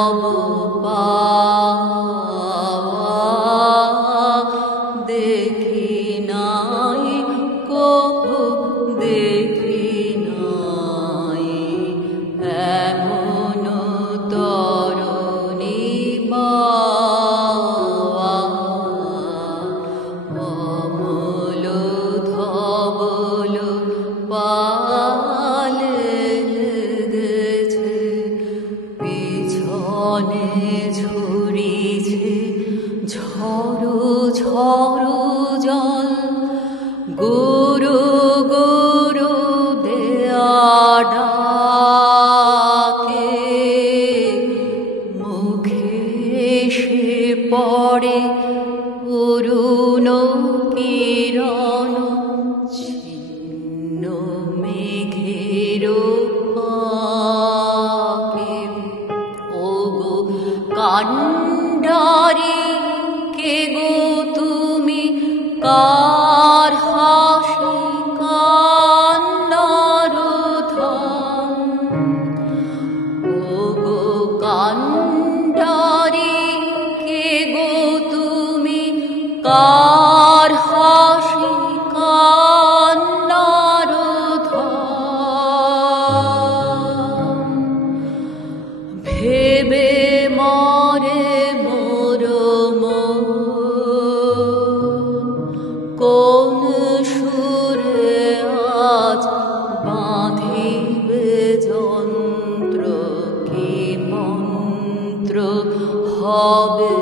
তব পাওয়া দেখি নাই কভু দেখি নাই এমন তরুণী পাওয়া অমল ধবল পালে গেছে পিছনে ঝরিছে ঝড়ো ঝড়ো জল গুরু গুরু দেয়া ডাকে মুখে এসে পড়ে অরুণ কিরণ ছিন্ন মেঘের ফাঁকে ওগো কান্ডারি কে গো তুমি কার হাসি কান্নার থাম ওগো কান্ডারি কে গো তুমি কার হাসি কান্নার থাম ভেবে মরে মোর মন কোন সুরে আজ বাঁধিবে যন্ত্র কি মন্ত্র হবে